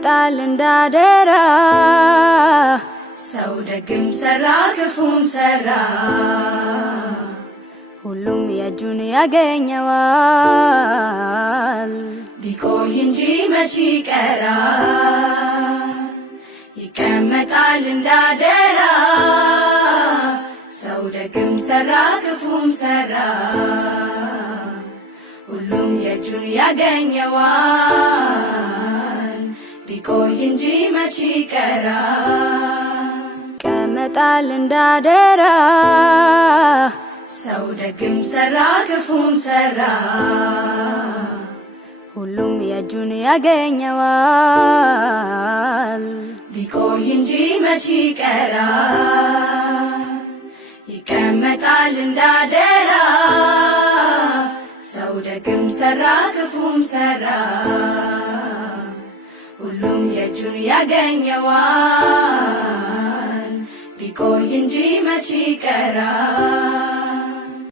ይቀመጣል እንዳደራ ሰው ደግም ሰራ ክፉም ሰራ ሁሉም የእጁን ያገኘዋል ቢቆይ እንጂ መች ይቀራል ይቀመጣል እንዳደራ ሰው ደግም ሰራ ክፉም ሰራ ሁሉም የእጁን ያገኘዋል ቢቆይ እንጂ መች ይቀራል ይቀመጣል እንዳደራ ሰው ደግም ሰራ ክፉም ሰራ ሁሉም የእጁን ያገኘዋል ቢቆይ እንጂ መች ይቀራል ይቀመጣል እንዳደራ ሰው ደግም ሰራ ክፉም ሰራ ሁሉም የእጁን ያገኘዋል ቢቆይ እንጂ መች ይቀራል